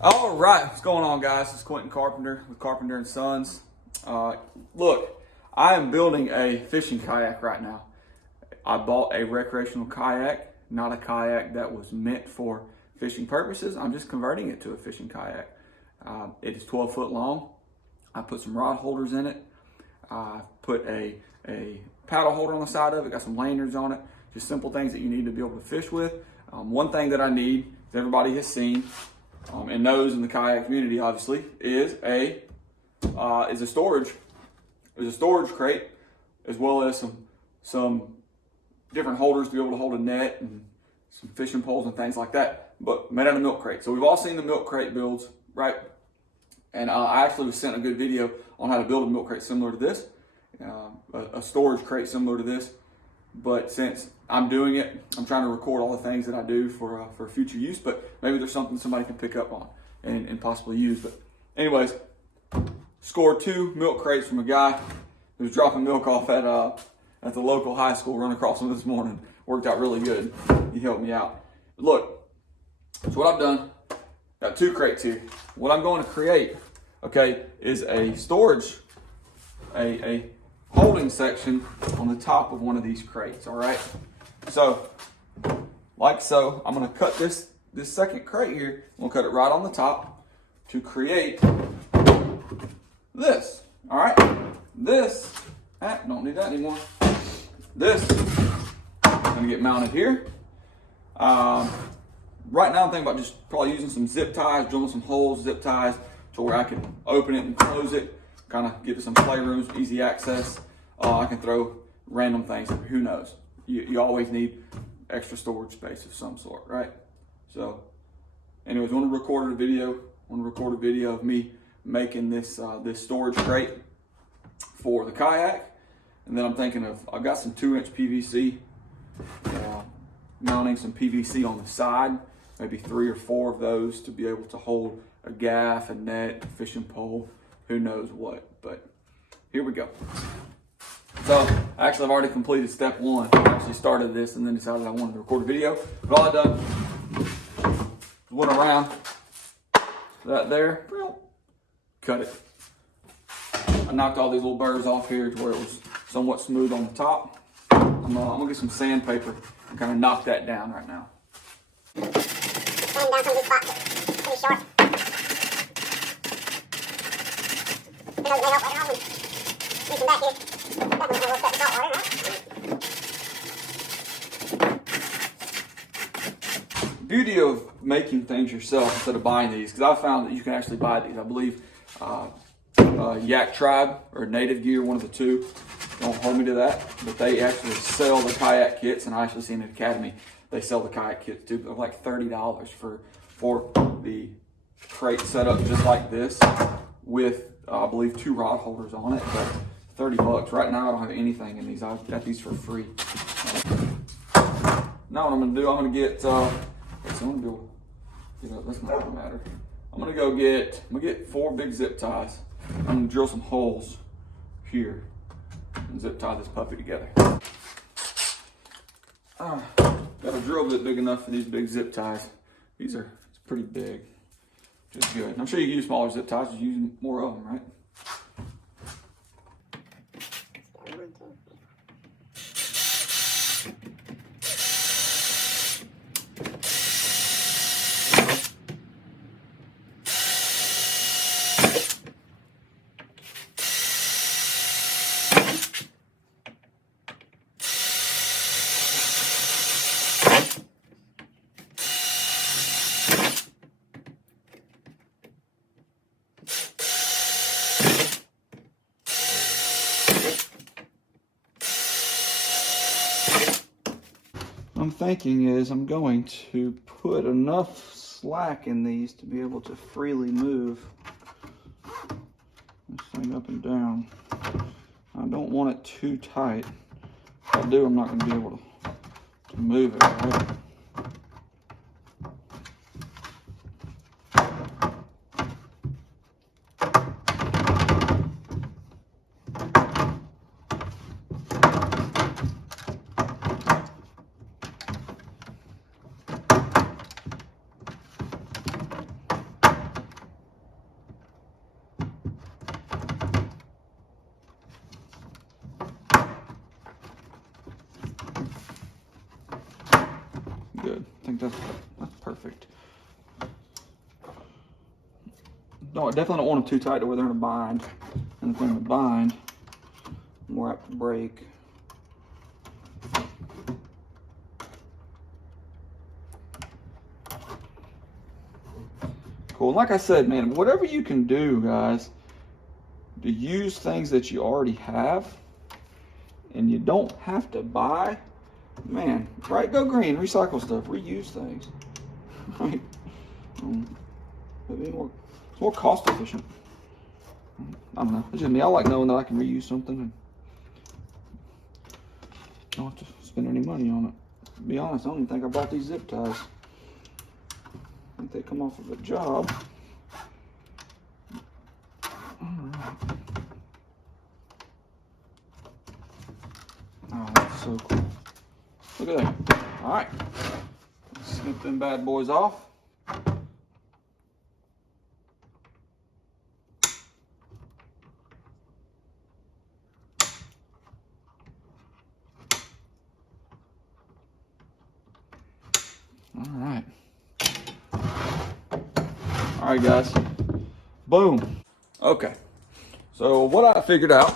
All right, what's going on, guys? It's Quentin Carpenter with Carpenter and Sons. Look, I am building a fishing kayak right now. I bought a recreational kayak, not a kayak that was meant for fishing purposes. I'm just converting it to a fishing kayak. It is 12 foot long. I put some rod holders in it. I put a paddle holder on the side of it, got some lanyards on it, just simple things that you need to be able to fish with. One thing that I need, that everybody has seen, and knows in the kayak community, obviously, is a storage crate, as well as some different holders to be able to hold a net and some fishing poles and things like that. But made out of milk crate. So we've all seen the milk crate builds, right? And I actually was sent a good video on how to build a milk crate similar to this, a storage crate similar to this. But since I'm doing it, I'm trying to record all the things that I do for future use, but maybe there's something somebody can pick up on and possibly use. But anyways, scored 2 milk crates from a guy who was dropping milk off at the local high school, run across them this morning. Worked out really good. He helped me out. But look, so what I've done, got 2 crates here. What I'm going to create, okay, is a storage, a holding section on the top of one of these crates, all right? So, like so, I'm gonna cut this second crate here, I'm gonna cut it right on the top to create this, all right? This, don't need that anymore. This is gonna get mounted here. Right now I'm thinking about just probably using some zip ties, drilling some holes, zip ties, to where I can open it and close it, kind of give it some playrooms, easy access. I can throw random things, who knows? You always need extra storage space of some sort, right? So, anyways, I want to record a video of me making this storage crate for the kayak. And then I'm thinking I've got some 2-inch PVC, mounting some PVC on the side, maybe 3 or 4 of those to be able to hold a gaff, a net, a fishing pole, who knows what. But here we go. So actually I've already completed step 1. I actually started this and then decided I wanted to record a video. But all I've done went around that there, cut it. I knocked all these little burrs off here to where it was somewhat smooth on the top. I'm gonna get some sandpaper and kind of knock that down right now. Sand down some of these spots, it's pretty sharp. Who knows, may help later on when we come back here. Definitely we'll set the salt water, right? Beauty of making things yourself instead of buying these, because I found that you can actually buy these. I believe Yak Tribe or Native Gear, one of the two. Don't hold me to that, but they actually sell the kayak kits, and I actually see in the academy they sell the kayak kits too. They're like $30 for the crate set up just like this with I believe 2 rod holders on it. But $30 right now. I don't have anything in these. I got these for free. Now what I'm gonna do, I'm gonna get. That's not gonna matter. I'm gonna get 4 big zip ties. I'm gonna drill some holes here and zip tie this puppy together. Got a drill bit big enough for these big zip ties. It's pretty big, which is good. I'm sure you can use smaller zip ties, just use more of them, right? I'm thinking is I'm going to put enough slack in these to be able to freely move this thing up and down. I don't want it too tight. If I do, I'm not going to be able to move it, right? think that's perfect. No, I definitely don't want them too tight to where they're in a bind. And if they're in a bind, more apt to break. Cool. Like I said, man, whatever you can do, guys, to use things that you already have, and you don't have to buy, man, right? Go green, recycle stuff, reuse things, right? It's more cost efficient. I don't know. It's just me. I like knowing that I can reuse something and don't have to spend any money on it. To be honest, I don't even think I bought these zip ties. I think they come off of a job. Alright. Oh, that's so cool. Look at that. Alright. Snip them bad boys off. Alright. Alright, guys. Boom. Okay. So what I figured out,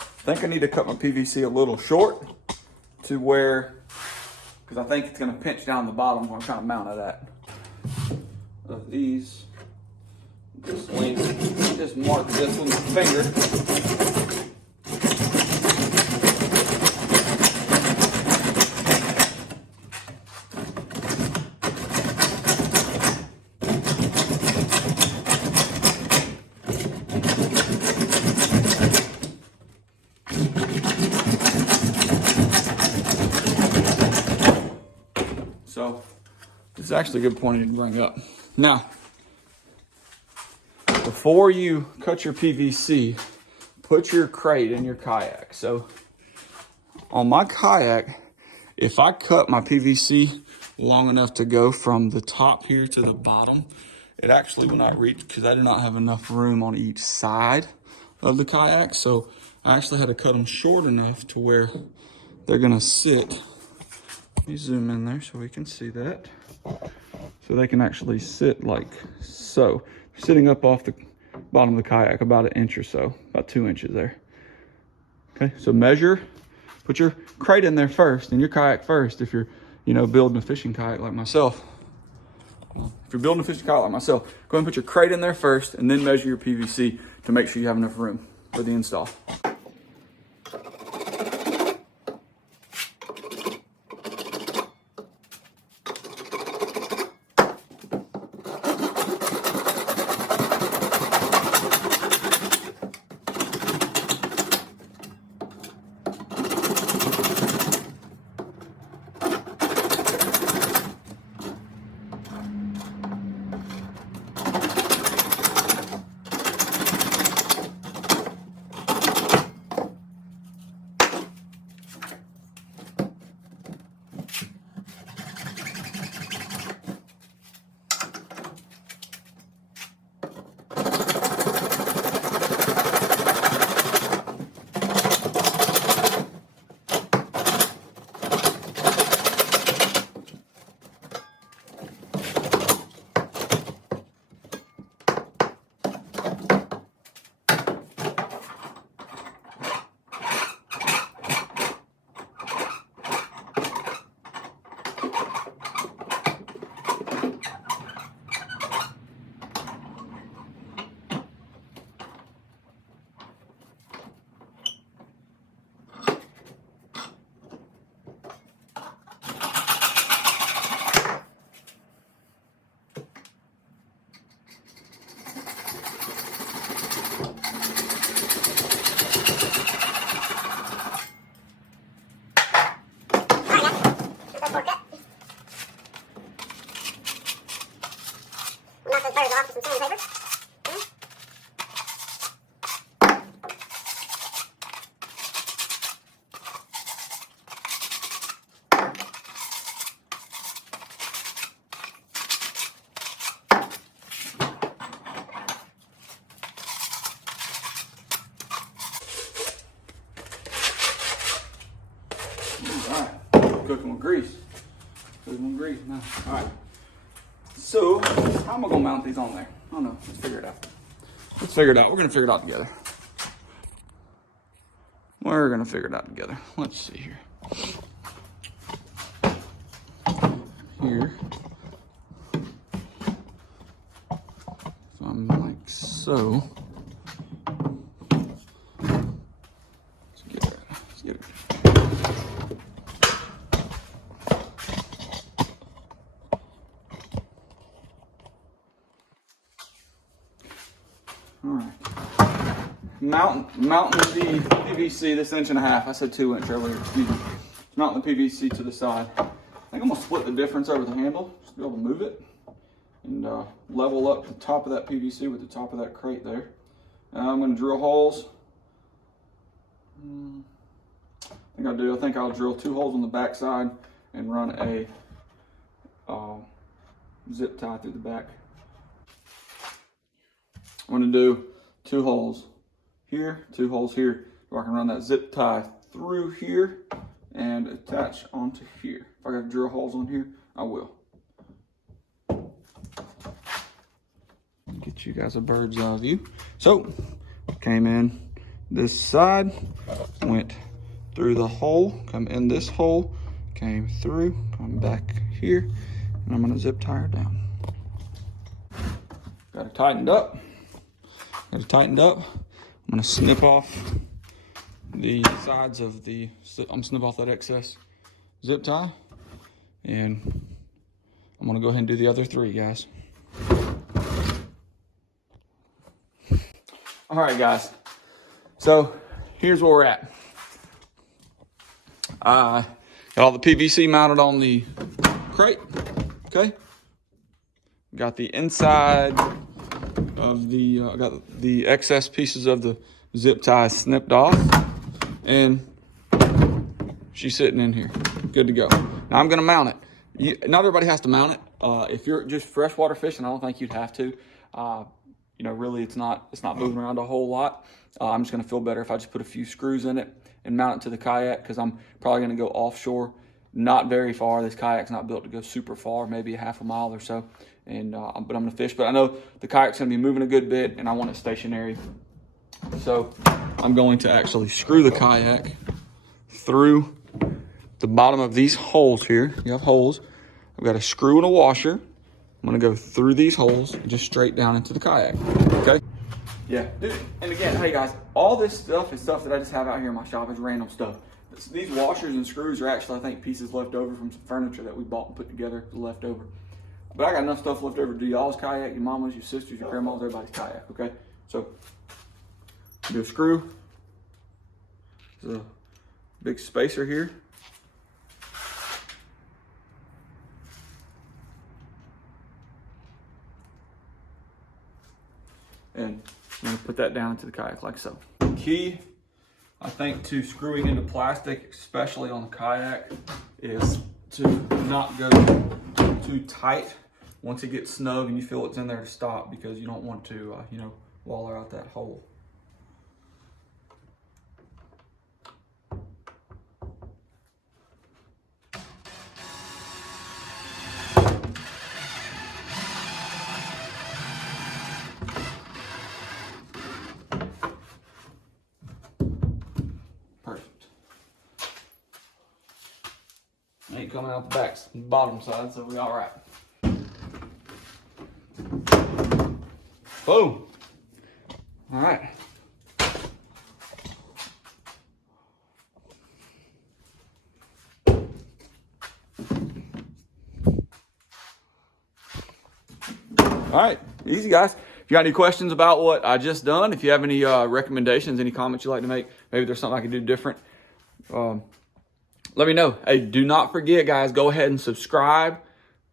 I think I need to cut my PVC a little short to where, because I think it's going to pinch down the bottom where I'm trying to mount it at. Of these, just mark this with my finger. So this is actually a good point to bring up. Now, before you cut your PVC, put your crate in your kayak. So on my kayak, if I cut my PVC long enough to go from the top here to the bottom, it actually will not reach because I do not have enough room on each side of the kayak. So I actually had to cut them short enough to where they're gonna sit. Let me zoom in there so we can see that. So they can actually sit like so. Sitting up off the bottom of the kayak about an inch or so, about 2 inches there. Okay, so measure, put your crate in there first and your kayak first if you're, building a fishing kayak like myself. If you're building a fishing kayak like myself, go ahead and put your crate in there first and then measure your PVC to make sure you have enough room for the install. Cooking with grease. So Always want grease. No. All right. So, how am I gonna mount these on there? I don't know. Let's figure it out. Let's figure it out. We're gonna figure it out together. We're gonna figure it out together. Let's see here. Here. So I'm like so. Let's get it. Let's get it. All right. Mounting the PVC this 1.5 inches. I said 2 inch earlier. Excuse me. Mounting the PVC to the side. I think I'm gonna split the difference over the handle, just to be able to move it, and level up the top of that PVC with the top of that crate there. I'm gonna drill holes. I think I'll drill 2 holes on the back side and run a zip tie through the back. I'm gonna do 2 holes here, 2 holes here, so I can run that zip tie through here and attach onto here. If I got to drill holes on here, I will. Get you guys a bird's eye view. So, came in this side, went through the hole, come in this hole, came through, come back here, and I'm gonna zip tie her down. Got it tightened up. I'm gonna snip off the sides of the, I'm gonna snip off that excess zip tie, and I'm gonna go ahead and do the other 3, guys. All right, guys. So here's where we're at. Got all the PVC mounted on the crate, okay? Got the inside of the, got the excess pieces of the zip tie snipped off, and she's sitting in here, good to go. Now I'm gonna mount it. Not everybody has to mount it. If you're just freshwater fishing, I don't think you'd have to. You know, really, it's not moving around a whole lot. I'm just gonna feel better if I just put a few screws in it and mount it to the kayak, because I'm probably gonna go offshore, not very far. This kayak's not built to go super far, maybe a half a mile or so. And but I'm gonna fish. But I know the kayak's gonna be moving a good bit, and I want it stationary. So I'm going to actually screw the kayak through the bottom of these holes here. You have holes. I've got a screw and a washer. I'm gonna go through these holes and just straight down into the kayak, okay? Yeah, dude, and again, hey guys, all this stuff is stuff that I just have out here in my shop. It's random stuff. These washers and screws are actually, I think, pieces left over from some furniture that we bought and put together, left over. But I got enough stuff left over to do y'all's kayak, your mama's, your sister's, your grandma's, everybody's kayak, okay? So, do a screw. There's a big spacer here. And I'm gonna put that down into the kayak like so. Key, I think, to screwing into plastic, especially on the kayak, is to not go too tight once it gets snug and you feel it's in there to stop, because you don't want to, you know, waller out that hole. Perfect. Ain't coming out the back, bottom side, so we all right. Boom. All right. All right, easy guys. If you got any questions about what I just done, if you have any recommendations, any comments you'd like to make, maybe there's something I could do different, let me know. Hey, do not forget, guys, go ahead and subscribe,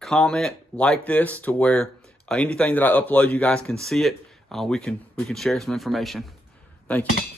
comment, like this, to where anything that I upload, you guys can see it. We can share some information. Thank you.